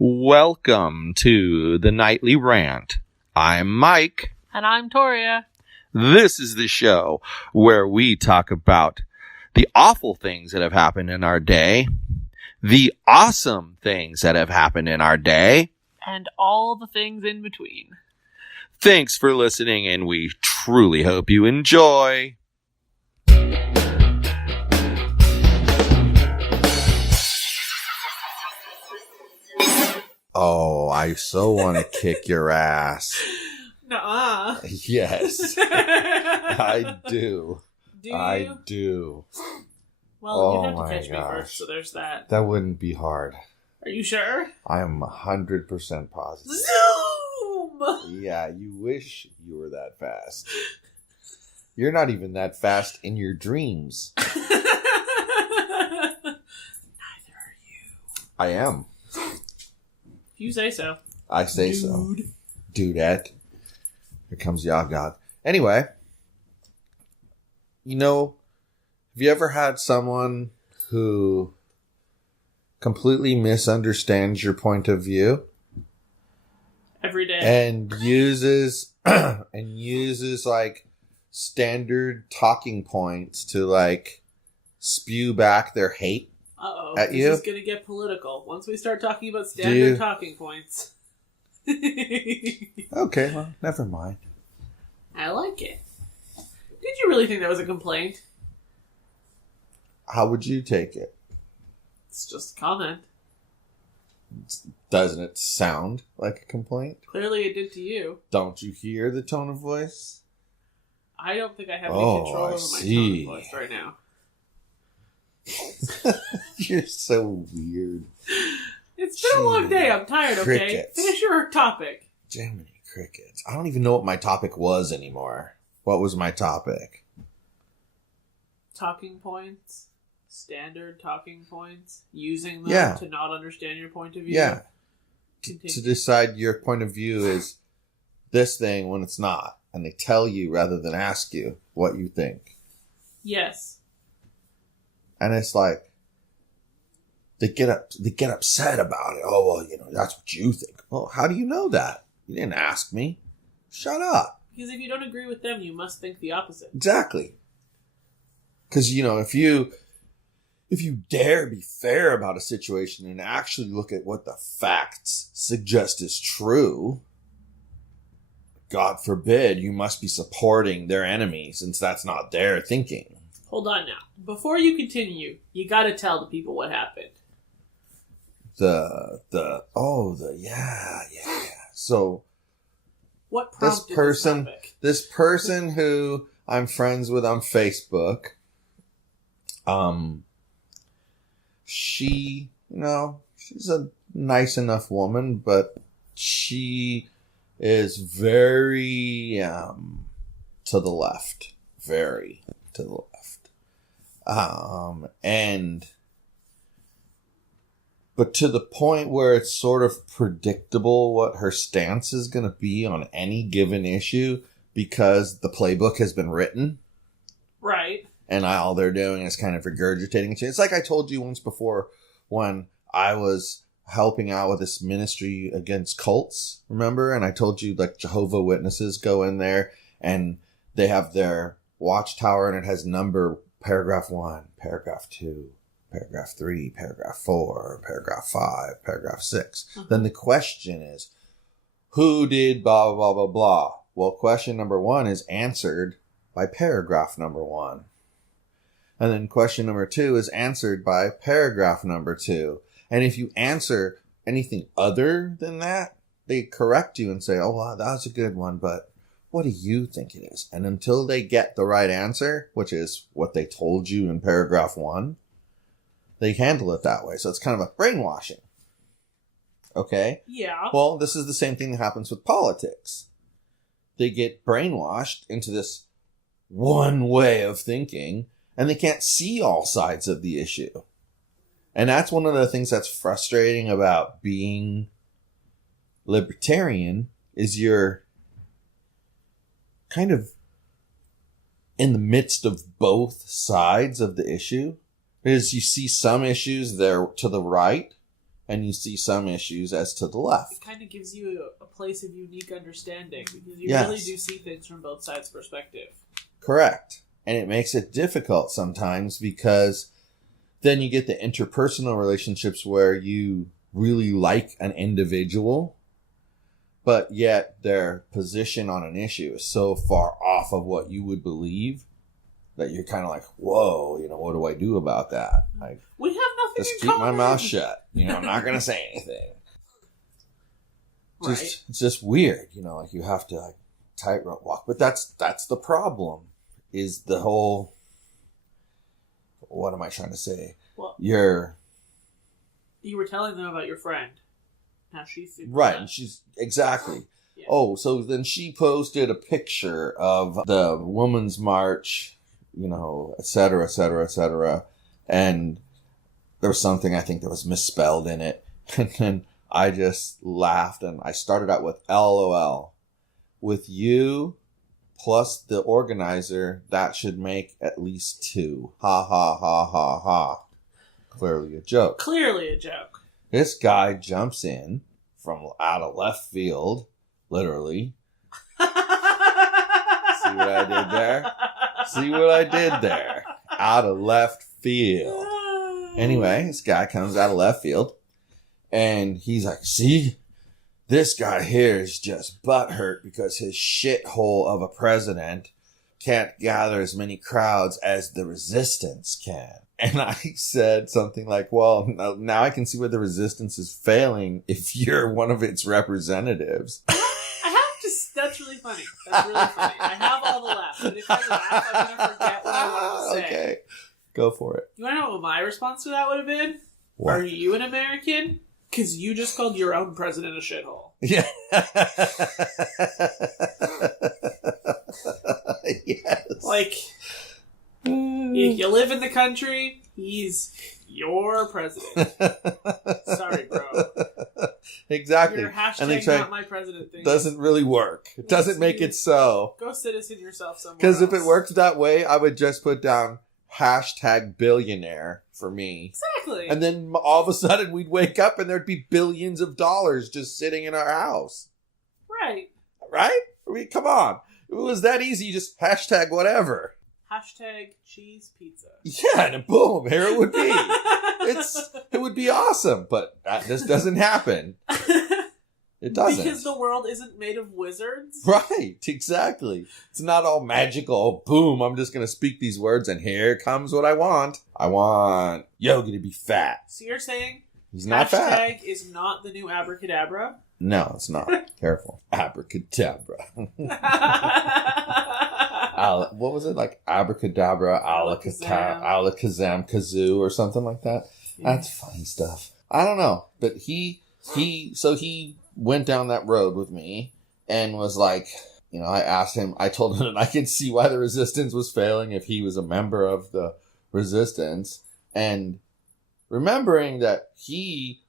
Welcome to the Nightly Rant. I'm Mike. And I'm Toria. This is the show where we talk about the awful things that have happened in our day, the awesome things that have happened in our day, and all the things in between. Thanks for listening, and we truly hope you enjoy. Oh, I so want to kick your ass. Nuh-uh. Yes. I do. Do you? I do. Well, you have to catch me first, so there's that. That wouldn't be hard. Are you sure? I am 100% positive. Zoom! Yeah, you wish you were that fast. You're not even that fast in your dreams. Neither are you. I am. If you say so. I say so. Dudette. Here comes Yog God. Anyway, have you ever had someone who completely misunderstands your point of view? Every day. And uses like standard talking points to like spew back their hate at you? This is going to get political once we start talking about standard talking points. Okay, well, never mind. I like it. Did you really think that was a complaint? How would you take it? It's just a comment. Doesn't it sound like a complaint? Clearly it did to you. Don't you hear the tone of voice? I don't think I have any control over my tone of voice right now. You're so weird. It's been a long day. I'm tired, okay? Crickets. Finish your topic. Jiminy crickets. I don't even know what my topic was anymore. What was my topic? Talking points. Standard talking points. Using them to not understand your point of view. Yeah. To decide your point of view is this thing when it's not. And they tell you rather than ask you what you think. Yes. And it's like, they get upset about it. Oh, well, that's what you think. Well, how do you know that? You didn't ask me. Shut up. Because if you don't agree with them, you must think the opposite. Exactly. Because, if you dare be fair about a situation and actually look at what the facts suggest is true, God forbid you must be supporting their enemy since that's not their thinking. Hold on now. Before you continue, you got to tell the people what happened. Yeah. So, what prompted this person who I'm friends with on Facebook, she's a nice enough woman, but she is very to the left. Very to the left. But to the point where it's sort of predictable what her stance is going to be on any given issue because the playbook has been written. Right. And all they're doing is kind of regurgitating it. It's like I told you once before when I was helping out with this ministry against cults, remember? And I told you like Jehovah's Witnesses go in there and they have their watchtower and it has number paragraph 1, paragraph 2, paragraph 3, paragraph 4, paragraph 5, paragraph 6. Then the question is, who did blah, blah, blah, blah? Well, question number 1 is answered by paragraph number 1. And then question number 2 is answered by paragraph number 2. And if you answer anything other than that, they correct you and say, oh, wow, that was a good one, but what do you think it is? And until they get the right answer, which is what they told you in paragraph 1, they handle it that way. So it's kind of a brainwashing. Okay? Yeah. Well, this is the same thing that happens with politics. They get brainwashed into this one way of thinking, and they can't see all sides of the issue. And that's one of the things that's frustrating about being libertarian is you're kind of in the midst of both sides of the issue. Because you see some issues there to the right and you see some issues as to the left. It kind of gives you a place of unique understanding because you Yes. really do see things from both sides' perspective. Correct. And it makes it difficult sometimes because then you get the interpersonal relationships where you really like an individual, but yet their position on an issue is so far off of what you would believe that you're kind of like, whoa, what do I do about that? Like, we have nothing just in keep common. my mouth shut. I'm not going to say anything. Right. It's just weird, like you have to like tightrope walk. But that's the problem, is the whole, what am I trying to say? Well, you were telling them about your friend. Now she's super right, mad. and she's exactly. Yeah. Oh, so then she posted a picture of the Women's March, et cetera, et cetera, et cetera. And there was something I think that was misspelled in it. And then I just laughed and I started out with LOL. With you plus the organizer, that should make at least 2. Ha ha ha ha ha. Clearly a joke. Clearly a joke. This guy jumps in from out of left field, literally. See what I did there? See what I did there? Out of left field. Anyway, this guy comes out of left field, and he's like, see? This guy here is just butthurt because his shithole of a president can't gather as many crowds as the resistance can. And I said something like, well, now I can see where the resistance is failing if you're one of its representatives. That's really funny. That's really funny. I have all the laughs, but if I laugh, I'm going to forget what I wanted to say. Okay. Go for it. You want to know what my response to that would have been? What? Are you an American? Because you just called your own president a shithole. Yeah. Yes. Like, if you live in the country, he's your president. Sorry, bro. Exactly. Your And they hashtag try, not my president thing doesn't really work. It doesn't make it so. Go citizen yourself somewhere Because if else. it worked that way, I would just put down hashtag billionaire for me. Exactly. And then all of a sudden we'd wake up and there'd be billions of dollars just sitting in our house. Right. Right? I mean, come on. If it was that easy, you just hashtag whatever. Hashtag cheese pizza. Yeah, and boom, here it would be. It would be awesome, but that just doesn't happen. It doesn't. Because the world isn't made of wizards? Right, exactly. It's not all magical. Boom, I'm just going to speak these words and here comes what I want. I want Yogi to be fat. So you're saying He's not fat. hashtag is not the new abracadabra? No, it's not. Careful. Abracadabra. What was it? Like abracadabra, alakazam, kazoo, or something like that? Yeah. That's funny stuff. I don't know. But he went down that road with me and was like, I asked him, I told him that I could see why the resistance was failing if he was a member of the resistance. And remembering that he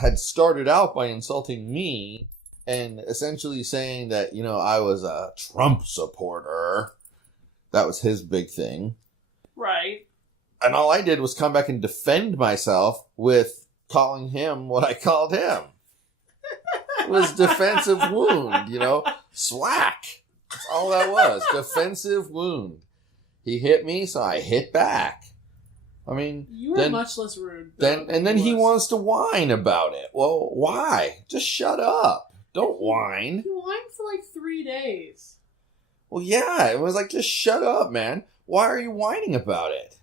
had started out by insulting me and essentially saying that, I was a Trump supporter. That was his big thing. Right. And all I did was come back and defend myself with calling him what I called him. It was defensive wound, Swack. That's all that was. Defensive wound. He hit me, so I hit back. I mean, you were much less rude. Then he wants to whine about it. Well, why? Just shut up. Don't whine. He whined for like 3 days. Well, yeah, it was like, just shut up, man. Why are you whining about it?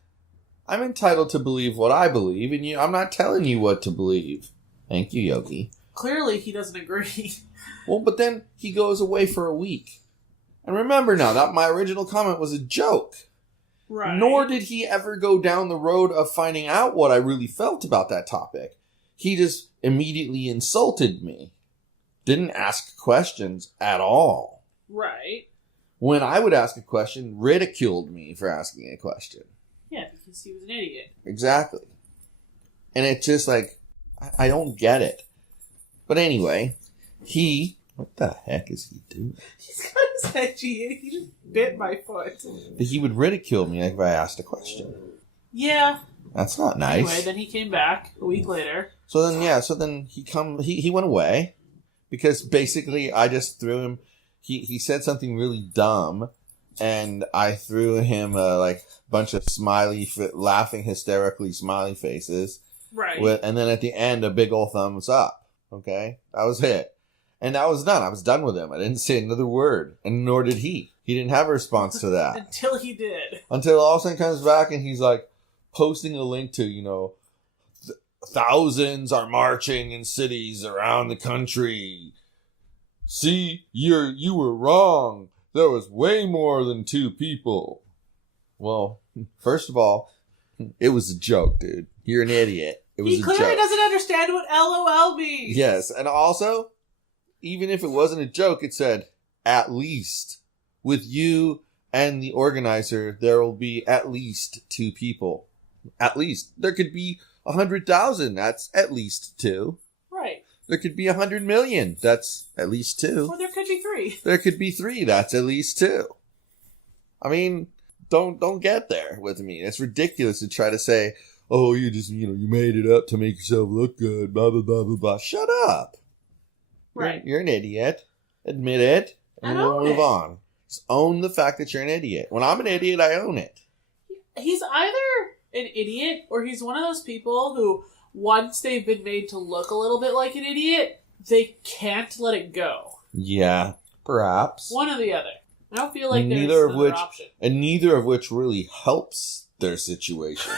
I'm entitled to believe what I believe, and I'm not telling you what to believe. Thank you, Yogi. Clearly, he doesn't agree. Well, but then he goes away for a week. And remember now, that my original comment was a joke. Right. Nor did he ever go down the road of finding out what I really felt about that topic. He just immediately insulted me. Didn't ask questions at all. Right. When I would ask a question, ridiculed me for asking a question. Yeah, because he was an idiot. Exactly. And it's just like, I don't get it. But anyway, what the heck is he doing? He's got his edgy and he just bit my foot. But he would ridicule me if I asked a question. Yeah. That's not nice. Anyway, then he came back a week later. So then he went away because basically I just threw him. He said something really dumb, and I threw him a bunch of laughing hysterically smiley faces. Right. And then at the end, a big old thumbs up. Okay, that was it. And that was done. I was done with him. I didn't say another word, and nor did he. He didn't have a response to that. Until he did. Until all of a sudden comes back and he's like posting a link to, thousands are marching in cities around the country. See, you were wrong. There was way more than 2 people. Well, first of all, it was a joke, dude. You're an idiot. It was a joke. He clearly doesn't understand what LOL means. Yes, and also, even if it wasn't a joke, it said, at least, with you and the organizer, there will be at least 2 people. At least. There could be 100,000. That's at least 2. Right. There could be 100 million. That's at least 2. Or there could be 3. There could be 3. That's at least 2. I mean, don't get there with me. It's ridiculous to try to say, oh, you just, you made it up to make yourself look good, blah, blah, blah, blah, blah. Shut up. Right. You're an idiot. Admit it. And we'll move on. Just own the fact that you're an idiot. When I'm an idiot, I own it. He's either an idiot or he's one of those people who, once they've been made to look a little bit like an idiot, they can't let it go. Yeah, perhaps. One or the other. I don't feel like there's another option. And neither of which really helps their situation.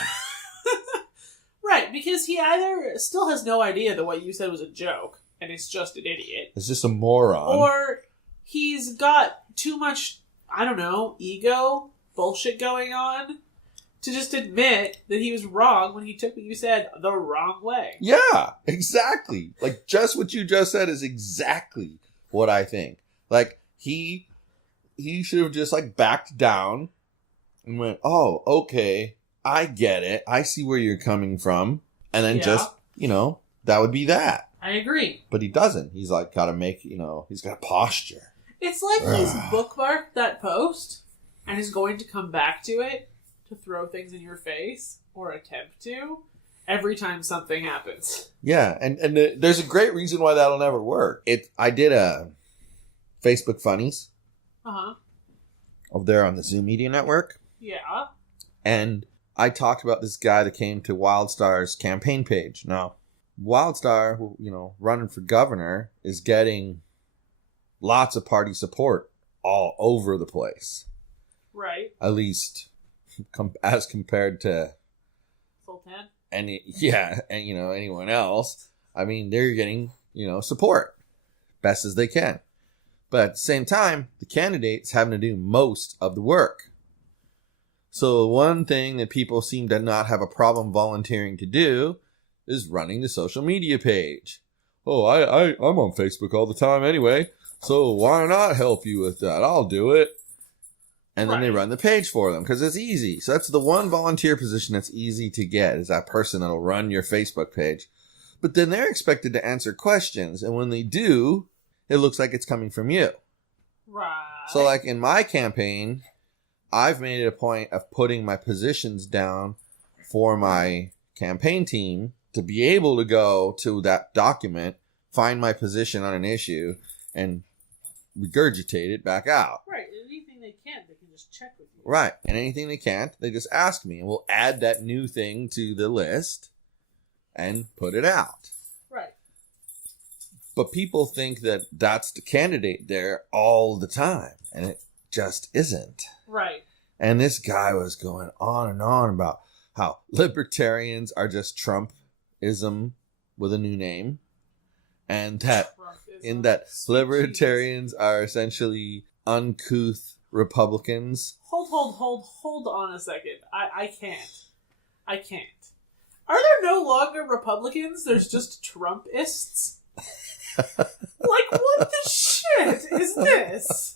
Right, because he either still has no idea that what you said was a joke, and is just an idiot. It's just a moron. Or he's got too much, I don't know, ego, bullshit going on, to just admit that he was wrong when he took what you said the wrong way. Yeah, exactly. Just what you just said is exactly what I think. He should have just backed down and went, oh, okay, I get it. I see where you're coming from. And then that would be that. I agree. But he doesn't. He's got to make, he's got a posture. It's like he's bookmarked that post and is going to come back to it to throw things in your face or attempt to every time something happens. Yeah. And there's a great reason why that'll never work. I did a Facebook Funnies. Uh-huh. Over there on the Zoom Media Network. Yeah. And I talked about this guy that came to WildStar's campaign page. Now, WildStar, running for governor, is getting lots of party support all over the place. Right. At least as compared to Sultan. Anyone else. I mean, they're getting, support best as they can. But at the same time, the candidates having to do most of the work. So one thing that people seem to not have a problem volunteering to do is running the social media page. Oh, I'm on Facebook all the time anyway, so why not help you with that? I'll do it. And then they run the page for them because it's easy. So that's the one volunteer position that's easy to get, is that person that'll run your Facebook page. But then they're expected to answer questions. And when they do, it looks like it's coming from you. Right. So in my campaign, I've made it a point of putting my positions down for my campaign team to be able to go to that document, find my position on an issue, and regurgitate it back out. Right. Anything they can, they can just check with you. Right. And anything they can't, they just ask me, and we'll add that new thing to the list and put it out. Right. But people think that that's the candidate there all the time, and it just isn't. Right. And this guy was going on and on about how libertarians are just Trumpism with a new name, and that libertarians are essentially uncouth Republicans. Hold on a second. I can't. Are there no longer Republicans? There's just Trumpists? What the shit is this?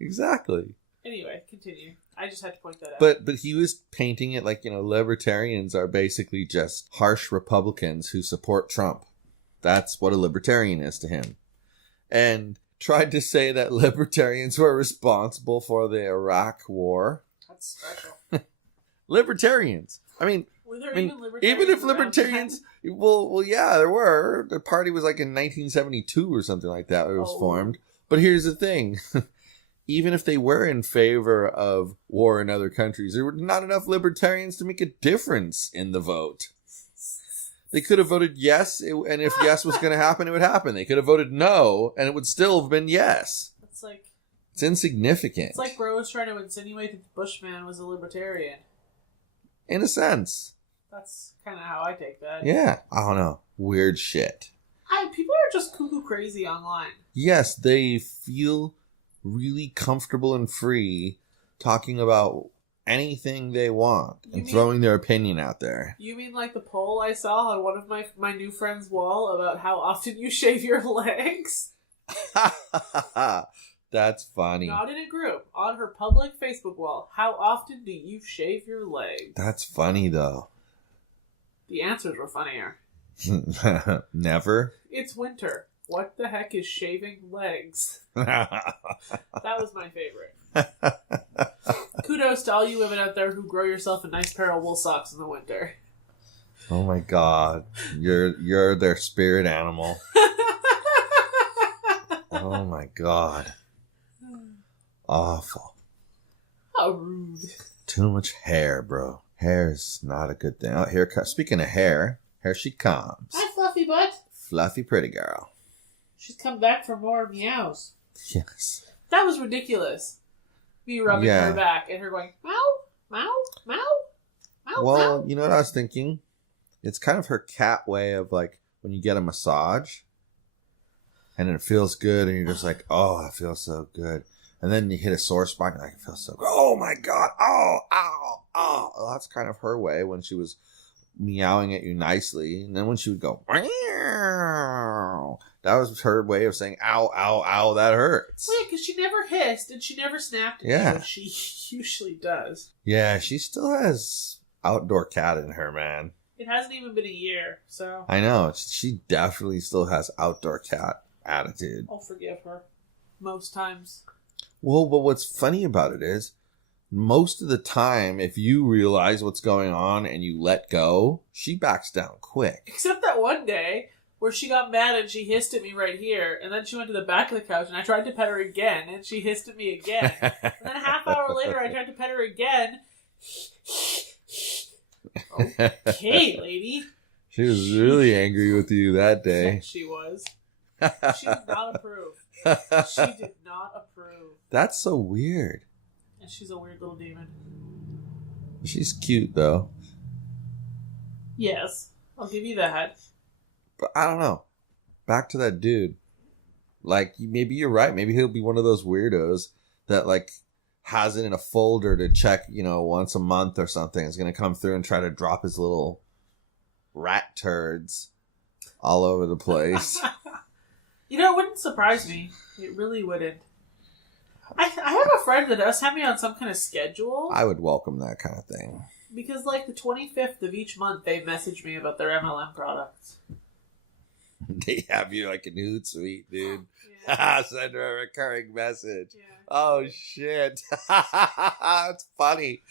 Exactly. Anyway, continue. I just had to point that out. But he was painting it like, libertarians are basically just harsh Republicans who support Trump. That's what a libertarian is to him. And tried to say that libertarians were responsible for the Iraq war. That's special. Libertarians. I mean, Were there I mean, even libertarians? even if around libertarians, then? well, yeah, there were. The party was like in 1972 or something like that. It was formed. But here's the thing: even if they were in favor of war in other countries, there were not enough libertarians to make a difference in the vote. They could have voted yes, and if yes was going to happen, it would happen. They could have voted no, and it would still have been yes. It's insignificant. It's like bro was trying to insinuate that the Bushman was a libertarian. In a sense. That's kind of how I take that. Yeah, I don't know. Weird shit. People are just cuckoo crazy online. Yes, they feel really comfortable and free talking about anything they want and throwing their opinion out there. You mean like the poll I saw on one of my new friend's wall about how often you shave your legs? That's funny. Not in a group. On her public Facebook wall. How often do you shave your legs? That's funny, though. The answers were funnier. Never. It's winter. What the heck is shaving legs? That was my favorite. Kudos to all you women out there who grow yourself a nice pair of wool socks in the winter. Oh my god. You're their spirit animal. Oh my god. Awful. How rude. Too much hair, bro. Hair is not a good thing. Oh, haircut. Speaking of hair, here she comes. Hi, Fluffy Butt. Fluffy pretty girl. She's come back for more meows. Yes. That was ridiculous. Me rubbing her back and her going, meow, meow, meow, meow, well, meow. you know what I was thinking? It's kind of her cat way of like when you get a massage and it feels good and you're just like, oh, it feels so good. And then you hit a sore spot and you're like, it feels so good. Oh my God. Oh, ow, oh. Well, that's kind of her way when she was meowing at you nicely. And then when she would go, meow, that was her way of saying, ow, ow, ow, that hurts. Well, yeah, because she never hissed and she never snapped at you, as she usually does. Yeah, she still has outdoor cat in her, man. It hasn't even been a year, so. I know. She definitely still has outdoor cat attitude. I'll forgive her. Most times. Well, but what's funny about it is, most of the time, if you realize what's going on and you let go, she backs down quick. Except that one day where she got mad and she hissed at me right here, and then she went to the back of the couch and I tried to pet her again, and she hissed at me again. And then a half hour later, I tried to pet her again. Okay, lady. She was really angry with you that day. She was. She did not approve. She did not approve. That's so weird. And she's a weird little demon. She's cute, though. Yes, I'll give you that. But I don't know. Back to that dude. Like, maybe you're right. Maybe he'll be one of those weirdos that, like, has it in a folder to check, once a month or something. Is going to come through and try to drop his little rat turds all over the place. It wouldn't surprise me. It really wouldn't. I have a friend that does have me on some kind of schedule. I would welcome that kind of thing. Because, like, the 25th of each month, they message me about their MLM products. They have you like a nude suite, dude. Yeah. Send her a recurring message. Yeah. Oh, shit. That's funny.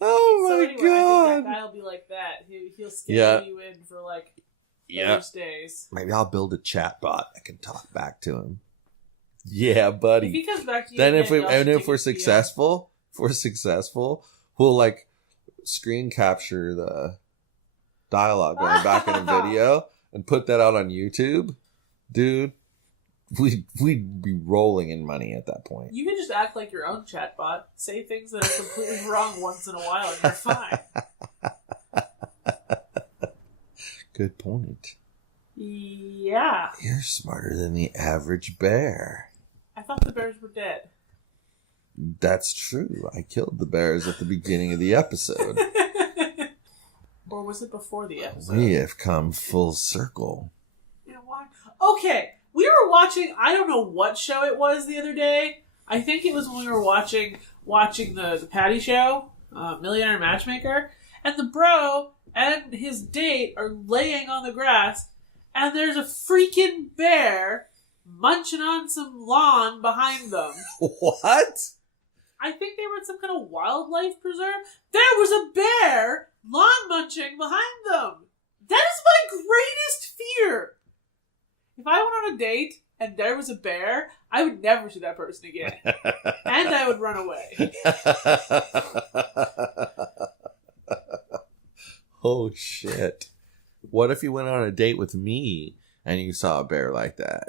Oh, my so anyway, God. I think that guy will be like that. He'll schedule you in for, like, Thursdays. Maybe I'll build a chat bot that can talk back to him. Yeah, buddy. If he comes back to you then again, if we're successful, we'll like screen capture the dialogue going back in a video and put that out on YouTube. Dude, we'd be rolling in money at that point. You can just act like your own chatbot, say things that are completely wrong once in a while, and you're fine. Good point. Yeah. You're smarter than the average bear. I thought the bears were dead. That's true. I killed the bears at the beginning of the episode. Or was it before the episode? We have come full circle. You know why? Okay, we were watching, I don't know what show it was the other day. I think it was when we were watching the Patty show, Millionaire Matchmaker, and the bro and his date are laying on the grass, and there's a freaking bear munching on some lawn behind them. What? I think they were in some kind of wildlife preserve. There was a bear lawn munching behind them. That is my greatest fear. If I went on a date and there was a bear, I would never see that person again. And I would run away. Oh, shit. What if you went on a date with me and you saw a bear like that?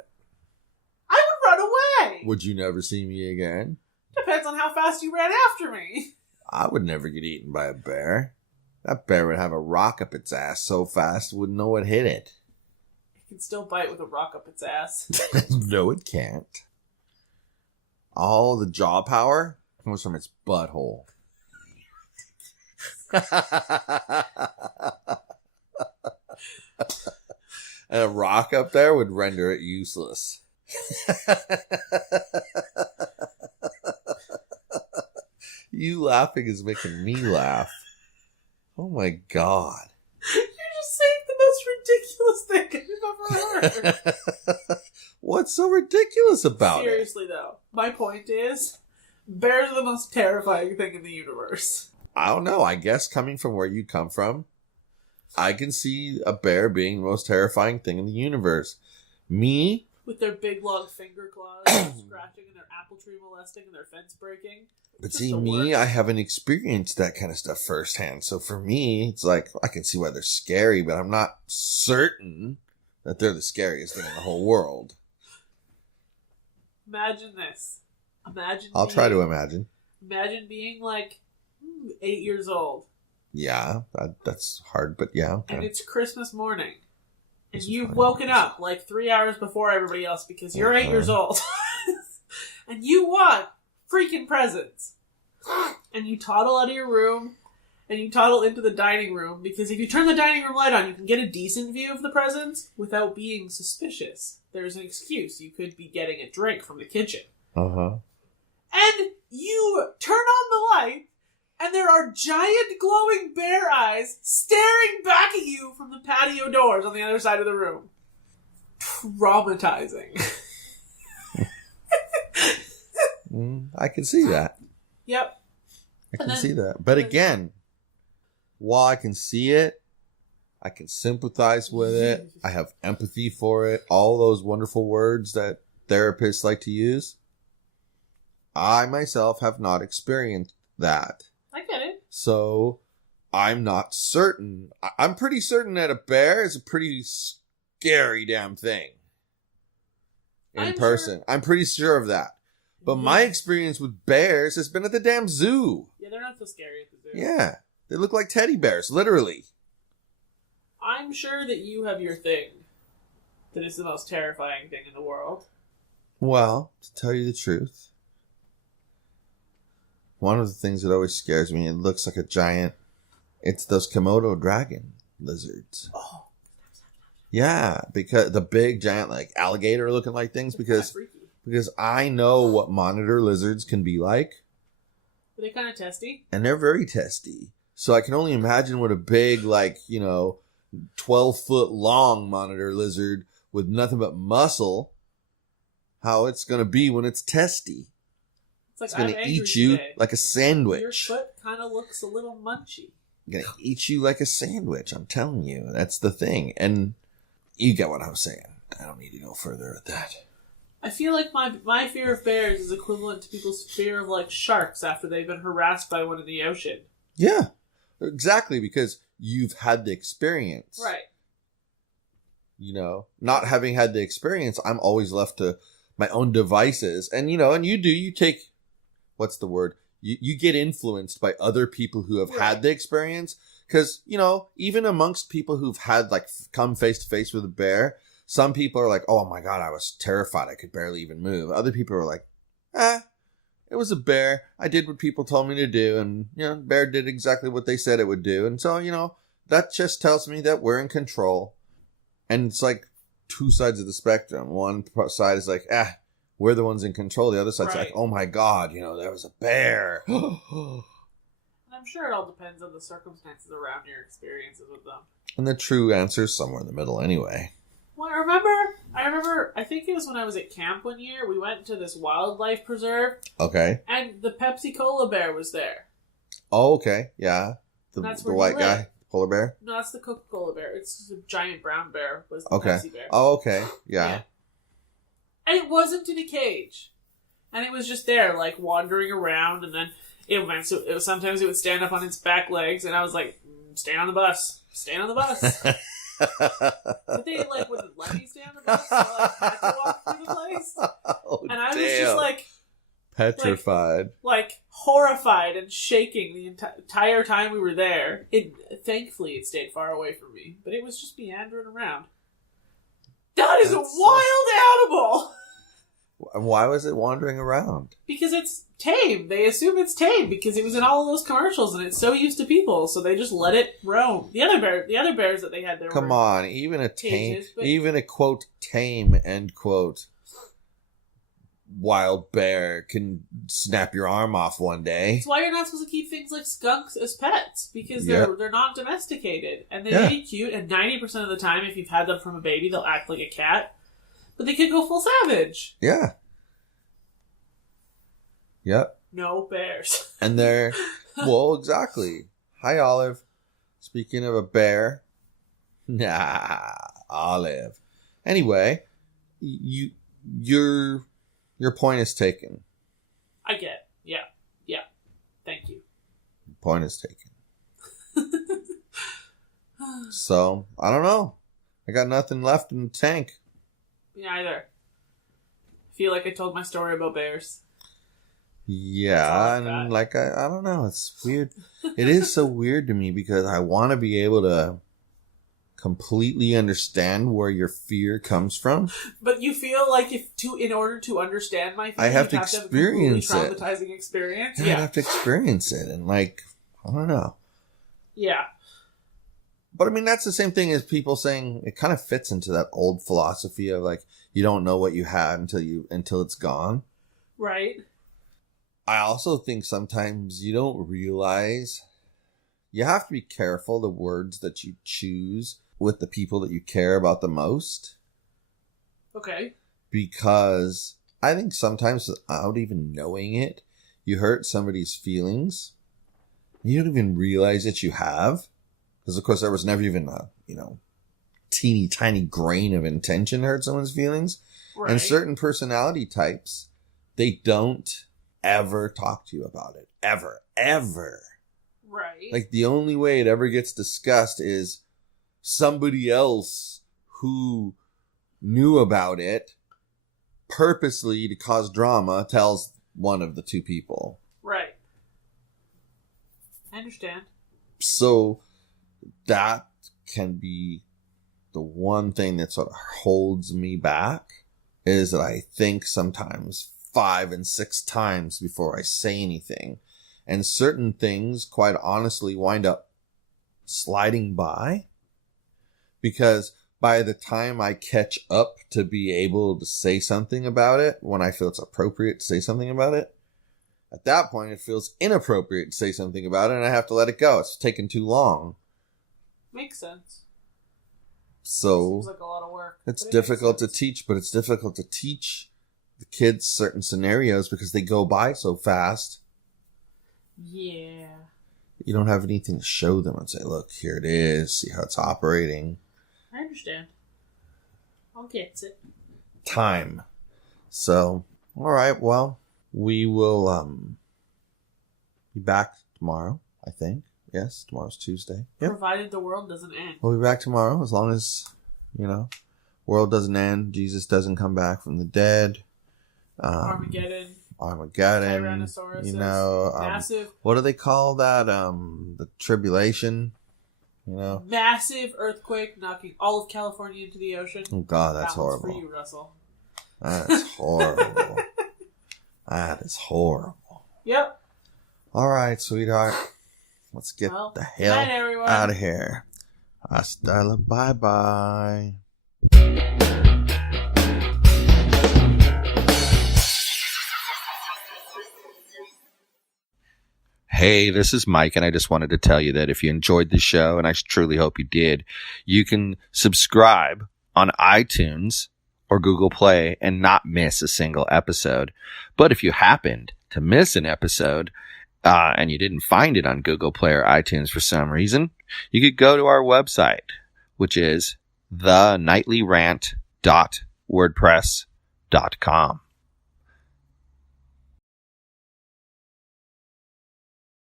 I would run away. Would you never see me again? Depends on how fast you ran after me. I would never get eaten by a bear. That bear would have a rock up its ass so fast it wouldn't know what hit it. It can still bite with a rock up its ass. No, it can't. All the jaw power comes from its butthole. And a rock up there would render it useless. You laughing is making me laugh. Oh my god. You're just saying the most ridiculous thing I've ever heard. What's so ridiculous about Seriously, though. My point is, bears are the most terrifying thing in the universe. I don't know. I guess coming from where you come from, I can see a bear being the most terrifying thing in the universe. Me? With their big, long finger claws, scratching and their apple tree molesting and their fence breaking. But see, me, I haven't experienced that kind of stuff firsthand. So for me, it's like, I can see why they're scary, but I'm not certain that they're the scariest thing in the whole world. Imagine this. I'll try to imagine. Imagine being like 8 years old. Yeah, that's hard, but yeah. Okay. And it's Christmas morning. And you've woken up like 3 hours before everybody else because you're 8 years old. And you want freaking presents. And you toddle out of your room and you toddle into the dining room because if you turn the dining room light on, you can get a decent view of the presents without being suspicious. There's an excuse. You could be getting a drink from the kitchen. Uh-huh. And you turn on the light and there are giant glowing bear eyes staring back at you from the patio doors on the other side of the room. Traumatizing. I can see that. Yep. I can see that. But again, while I can see it, I can sympathize with it. I have empathy for it. All those wonderful words that therapists like to use. I myself have not experienced that. I get it. So I'm not certain. I'm pretty certain that a bear is a pretty scary damn thing. In person. Sure. I'm pretty sure of that. But my experience with bears has been at the damn zoo. Yeah, they're not so scary at the zoo. Yeah. They look like teddy bears, literally. I'm sure that you have your thing that is the most terrifying thing in the world. Well, to tell you the truth, one of the things that always scares me, it looks like a giant, it's those Komodo dragon lizards. Oh. Yeah, because the big giant like alligator looking like things because I know what monitor lizards can be like. Are they kind of testy? And they're very testy. So I can only imagine what a big, 12-foot long monitor lizard with nothing but muscle, how it's going to be when it's testy. It's going to eat you like a sandwich. Your foot kind of looks a little munchy. Going to eat you like a sandwich, I'm telling you. That's the thing. And you get what I'm saying. I don't need to go further with that. I feel like my fear of bears is equivalent to people's fear of sharks after they've been harassed by one in the ocean. Yeah, exactly, because you've had the experience. Right. Not having had the experience, I'm always left to my own devices. And, and you take, what's the word? You get influenced by other people who have had the experience. Because, even amongst people who've had, come face to face with a bear, some people are like, oh my God, I was terrified. I could barely even move. Other people are like, it was a bear. I did what people told me to do. And, bear did exactly what they said it would do. And so, that just tells me that we're in control. And it's like two sides of the spectrum. One side is like, we're the ones in control. The other side's like, oh my God, there was a bear. I'm sure it all depends on the circumstances around your experiences with them. And the true answer is somewhere in the middle anyway. Well, I remember, I think it was when I was at camp one year, we went to this wildlife preserve. Okay. And the Pepsi Cola bear was there. Oh, okay. Yeah. That's the where he white guy, lived. polar bear. No, that's the Coca-Cola bear. It's just a giant brown bear. Was the Okay. Pepsi bear? Oh, okay. Yeah. And it wasn't in a cage, and it was just there, like wandering around. And then sometimes it would stand up on its back legs, and I was like, "Stay on the bus. Stay on the bus." But they wouldn't let me stay on the bus, so I had to walk through the place. Oh, and I was just like petrified, like horrified and shaking the entire time we were there. Thankfully it stayed far away from me, but it was just meandering around. That is a wild animal. Why was it wandering around? Because it's tame. They assume it's tame because it was in all of those commercials and it's so used to people, so they just let it roam. The other bears that they had there. Come on, even a cages, tame, even a quote tame end quote wild bear can snap your arm off one day. That's why you're not supposed to keep things like skunks as pets, because they're not domesticated and they may be cute. And 90% of the time, if you've had them from a baby, they'll act like a cat. But they could go full savage. Yeah. Yep. No bears. And they're... Well, exactly. Hi, Olive. Speaking of a bear. Nah, Olive. Anyway, your point is taken. I get. Yeah. Yeah. Thank you. Point is taken. So, I don't know. I got nothing left in the tank. Me either. I feel like I told my story about bears. Yeah, and I don't know. It's weird. It is so weird to me because I want to be able to completely understand where your fear comes from. But you feel like in order to understand my fear, I have to experience have a traumatizing experience. Yeah, I have to experience it, and I don't know. Yeah. But I mean, that's the same thing as people saying it kind of fits into that old philosophy of you don't know what you had until it's gone. Right. I also think sometimes you don't realize you have to be careful the words that you choose with the people that you care about the most. Okay. Because I think sometimes without even knowing it, you hurt somebody's feelings. You don't even realize that you have. Because, of course, there was never even a, teeny tiny grain of intention to hurt someone's feelings. Right. And certain personality types, they don't ever talk to you about it. Ever. Ever. Right. The only way it ever gets discussed is somebody else who knew about it purposely to cause drama tells one of the two people. Right. I understand. So that can be the one thing that sort of holds me back, is that I think sometimes 5 and 6 times before I say anything. And certain things, quite honestly, wind up sliding by. Because by the time I catch up to be able to say something about it, when I feel it's appropriate to say something about it, at that point it feels inappropriate to say something about it and I have to let it go. It's taken too long. Makes sense. So seems like a lot of work. It's difficult to teach, but it's difficult to teach the kids certain scenarios because they go by so fast. Yeah. You don't have anything to show them and say, look, here it is. See how it's operating. I understand. I'll get it. Time. So, all right. Well, we will be back tomorrow, I think. Yes, tomorrow's Tuesday. Yep. Provided the world doesn't end. We'll be back tomorrow as long as, world doesn't end. Jesus doesn't come back from the dead. Armageddon. Tyrannosaurus. Massive. What do they call that? The tribulation. Massive earthquake knocking all of California into the ocean. Oh God, that's horrible. For you, Russell. That's horrible. That is horrible. Yep. All right, sweetheart. Let's get the hell out of here. Hasta la bye-bye. Hey, this is Mike, and I just wanted to tell you that if you enjoyed the show, and I truly hope you did, you can subscribe on iTunes or Google Play and not miss a single episode. But if you happened to miss an episode, and you didn't find it on Google Play or iTunes for some reason, you could go to our website, which is theNightlyRant.wordpress.com.